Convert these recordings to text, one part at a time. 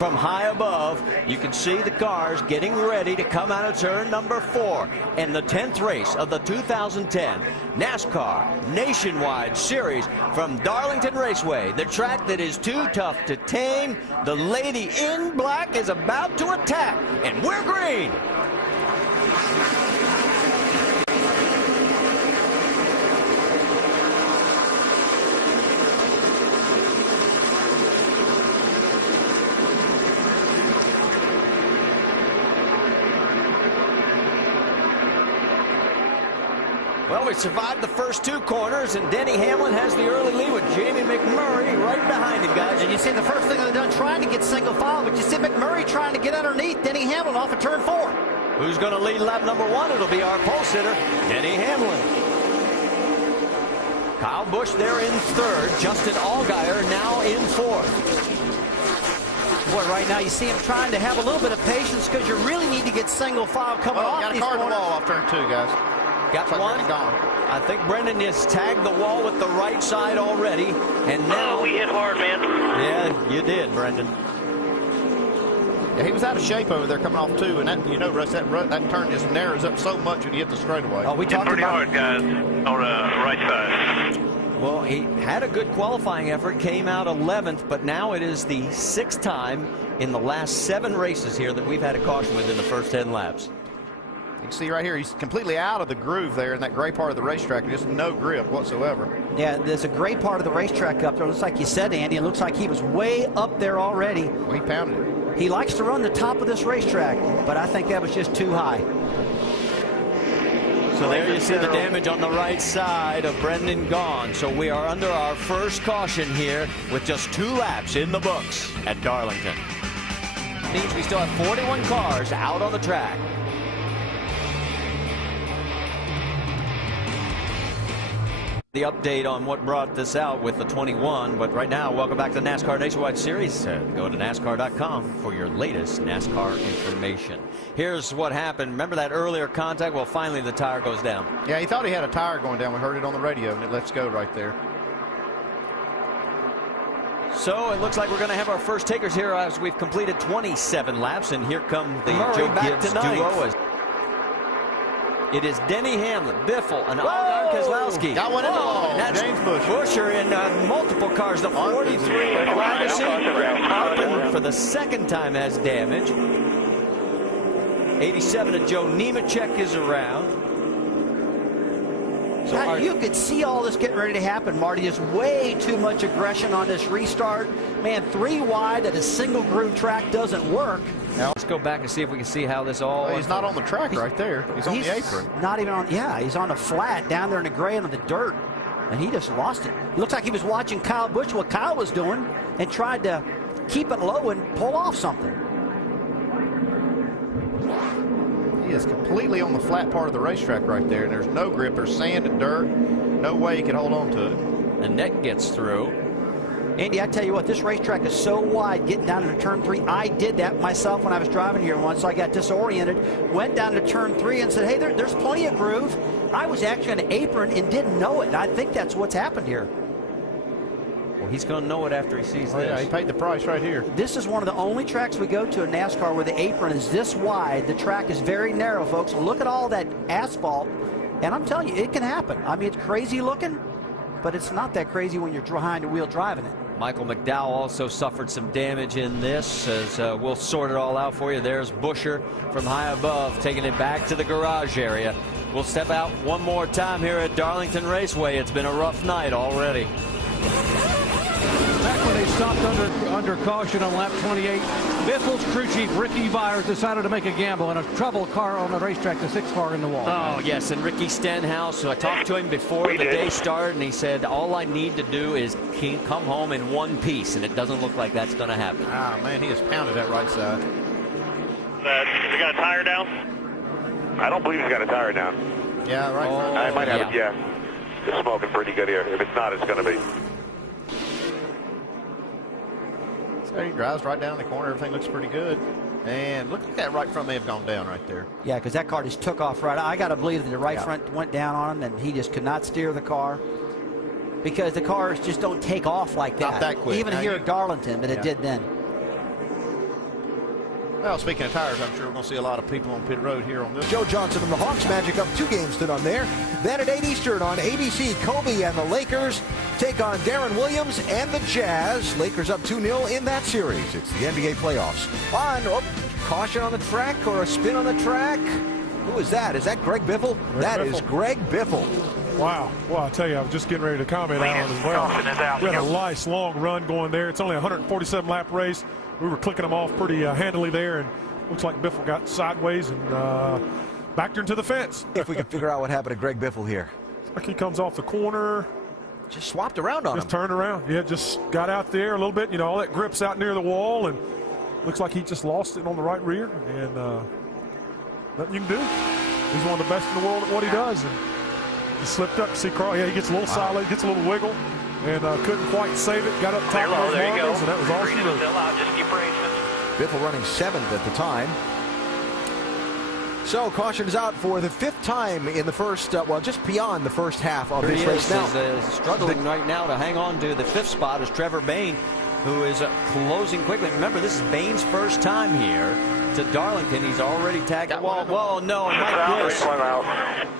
From high above, you can see the cars getting ready to come out of turn number 4 in the 10th race of the 2010 NASCAR Nationwide Series from Darlington Raceway, the track that is too tough to tame. The lady in black is about to attack, and we're green. Well, we survived the first 2 corners, and Denny Hamlin has the early lead with Jamie McMurray right behind him, guys. And you see the first thing they've done trying to get single file, but you see McMurray trying to get underneath Denny Hamlin off of turn 4. Who's going to lead lap number 1? It'll be our pole sitter, Denny Hamlin. Kyle Busch there in 3rd. Justin Allgaier now in 4th. Boy, right now you see him trying to have a little bit of patience because you really need to get single file coming off got a these car in the corners. wall off turn 2, guys. Got one. I think Brendan has tagged the wall with the right side already, and now we hit hard, man. Yeah, you did, Brendan. Yeah, he was out of shape over there coming off 2, and that, you know, Russ, that turn just narrows up so much when you hit the straightaway. Oh, we talked pretty about hard, guys, on the right side. Well, he had a good qualifying effort, came out 11th, but now it is the 6th time in the last 7 races here that we've had a caution within the first 10 laps. You can see right here, he's completely out of the groove there in that gray part of the racetrack. Just no grip whatsoever. Yeah, there's a great part of the racetrack up there. It looks like you said, Andy, it looks like he was way up there already. Well, he pounded it. He likes to run the top of this racetrack, but I think that was just too high. So there you see the damage on the right side of Brendan gone. So we are under our first caution here with just 2 laps in the books at Darlington. Means we still have 41 cars out on the track. The update on what brought this out with the 21, but right now, welcome back to the NASCAR Nationwide Series. Go to NASCAR.com for your latest NASCAR information. Here's what happened. Remember that earlier contact? Well, finally the tire goes down. Yeah, he thought he had a tire going down. We heard it on the radio, and it lets go right there. So it looks like we're going to have our first takers here as we've completed 27 laps, and here come the Joe Gibbs duo. It is Denny Hamlin, Biffle, and Allgaier Keselowski. Got one in the wall. That's James Buescher. Buescher in multiple cars. The 43 of Legacy. Harpen for the 2nd time has damage. 87 of Joe Nemechek is around. So God, you could see all this getting ready to happen, Marty. Just way too much aggression on this restart. Man, 3 wide at a single groove track doesn't work. Now let's go back and see if we can see how this all. Well, he's not on the track right there. He's on the apron. Not even on. Yeah, he's on the flat down there in the gray and on the dirt, and he just lost it. It looks like he was watching Kyle Busch, what Kyle was doing, and tried to keep it low and pull off something. He is completely on the flat part of the racetrack right there. There's no grip. There's sand and dirt. No way he can hold on to it. Annette gets through. Andy, I tell you what, this racetrack is so wide getting down into turn 3. I did that myself when I was driving here once, so I got disoriented, went down to turn 3 and said, hey, there's plenty of groove. I was actually on an apron and didn't know it. I think that's what's happened here. Well, he's going to know it after he sees this. Yeah, he paid the price right here. This is one of the only tracks we go to in NASCAR where the apron is this wide. The track is very narrow, folks. Look at all that asphalt, and I'm telling you, it can happen. I mean, it's crazy looking, but it's not that crazy when you're behind the wheel driving it. Michael McDowell also suffered some damage in this, as we'll sort it all out for you. There's Buescher from high above taking it back to the garage area. We'll step out one more time here at Darlington Raceway. It's been a rough night already. Back when they stopped under caution on lap 28, Biffle's crew chief Ricky Byers decided to make a gamble in a troubled car on the racetrack, the 6th car in the wall. Oh, yes, and Ricky Stenhouse, so I talked to him before the day started, and he said, all I need to do is come home in one piece, and it doesn't look like that's going to happen. Ah, man, he has pounded that right side. Has he got a tire down? I don't believe he's got a tire down. Yeah, right. I might have it, yeah. It's smoking pretty good here. If it's not, it's going to be. So he drives right down the corner. Everything looks pretty good. And look at that right front may have gone down right there. Yeah, because that car just took off right. I got to believe that the right front went down on him, and he just could not steer the car. Because the cars just don't take off like that. Not that quick. Even here at Darlington, but it did then. Well, speaking of tires, I'm sure we're going to see a lot of people on pit road here on this. Joe Johnson and the Hawks magic up 2 games to none there. Then at 8 Eastern on ABC, Kobe and the Lakers take on Darren Williams and the Jazz. Lakers up 2-0 in that series. It's the NBA playoffs. Caution on the track or a spin on the track. Who is that? Is that Greg Biffle? That is Greg Biffle. Wow. Well, I'll tell you, I was just getting ready to comment, Alan, as well. We had a nice long run going there. It's only a 147 lap race. We were clicking them off pretty handily there, and looks like Biffle got sideways and backed her into the fence. If we can figure out what happened to Greg Biffle here. Like he comes off the corner. Just swapped around on him. Just turned around. Yeah, just got out there a little bit. You know, all that grip's out near the wall, and looks like he just lost it on the right rear. And nothing you can do. He's one of the best in the world at what he does. And he slipped up. See, Carl, yeah, he gets a little solid, gets a little wiggle, and couldn't quite save it. Got up top of those marbles, and that was all she wrote. Biffle running 7th at the time. So caution's out for the 5th time in the first, well, just beyond the first half of this race now. He's struggling right now to hang on to the 5th spot is Trevor Bayne, who is closing quickly. Remember, this is Bayne's first time here to Darlington. He's already tagged the wall. Whoa, no, and Mike Bliss,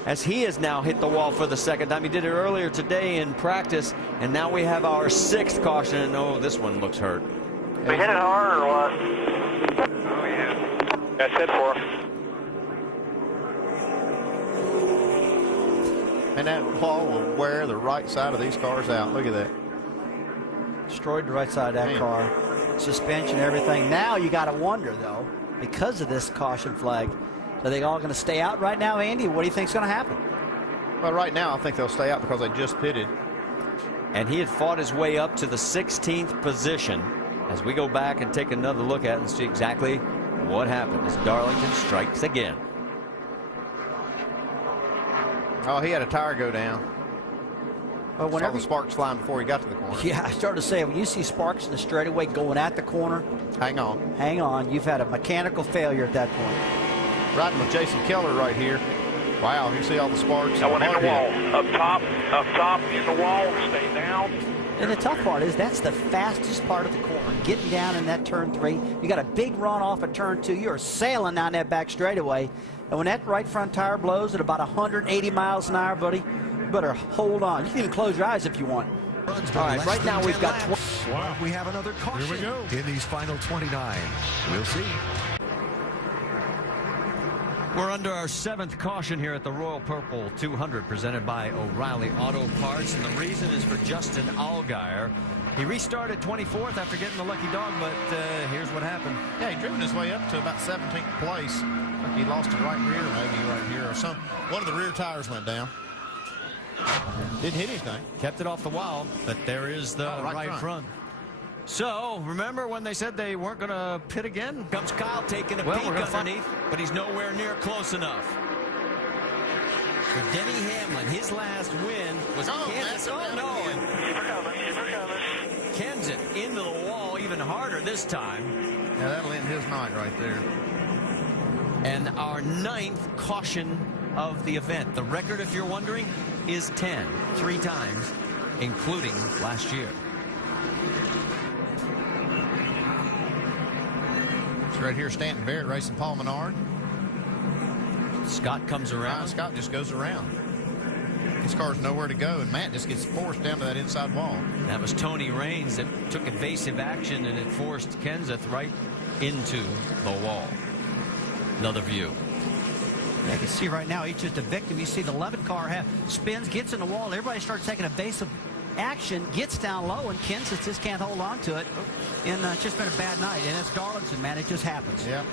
as he has now hit the wall for the 2nd time. He did it earlier today in practice, and now we have our 6th caution. And oh, this one looks hurt. We hit it hard or what? Oh, yeah. That's it for. And that wall will wear the right side of these cars out. Look at that. Destroyed the right side of that car. Suspension, everything. Now you got to wonder, though, because of this caution flag, are they all going to stay out right now, Andy? What do you think's going to happen? Well, right now I think they'll stay out because they just pitted. And he had fought his way up to the 16th position. As we go back and take another look at it and see exactly what happened as Darlington strikes again. Oh, he had a tire go down. Well, Saw the sparks flying before he got to the corner. Yeah, I started to say, when you see sparks in the straightaway going at the corner, hang on. Hang on. You've had a mechanical failure at that point. Riding with Jason Keller right here. Wow, you see all the sparks. That went in the wall. Up top, in the wall, stay down. And the tough part is that's the fastest part of the corner. Getting down in that turn 3. You got a big run off of turn 2. You're sailing down that back straightaway. And when that right front tire blows at about 180 miles an hour, buddy, you better hold on. You can even close your eyes if you want. All right, right now we've got 20. Wow. We have another caution Here we go. in these final 29. We'll see. We're under our 7th caution here at the Royal Purple 200 presented by O'Reilly Auto Parts, and the reason is for Justin Allgaier. He restarted 24th after getting the lucky dog, but here's what happened. Yeah, he driven his way up to about 17th place. He lost a right rear, maybe right here or something. One of the rear tires went down. Didn't hit anything. Kept it off the wall, but there is the right front. So, remember when they said they weren't going to pit again? Comes Kyle taking a peek underneath, but he's nowhere near close enough. For Denny Hamlin, his last win was Kansas. Oh, no. Kenseth into the wall even harder this time. Yeah, that'll end his night right there. And our 9th caution of the event. The record, if you're wondering, is 10, 3 times, including last year. It's right here, Stanton Barrett racing Paul Menard. Scott comes around. Scott just goes around. His car's nowhere to go, and Matt just gets forced down to that inside wall. That was Tony Raines that took evasive action, and it forced Kenseth right into the wall. Another view. Yeah, you can see right now he's just a victim. You see the 11 car spins, gets in the wall. Everybody starts taking evasive action, gets down low, and Kenseth just can't hold on to it. And it's just been a bad night. And it's Darlington, man. It just happens. Yeah.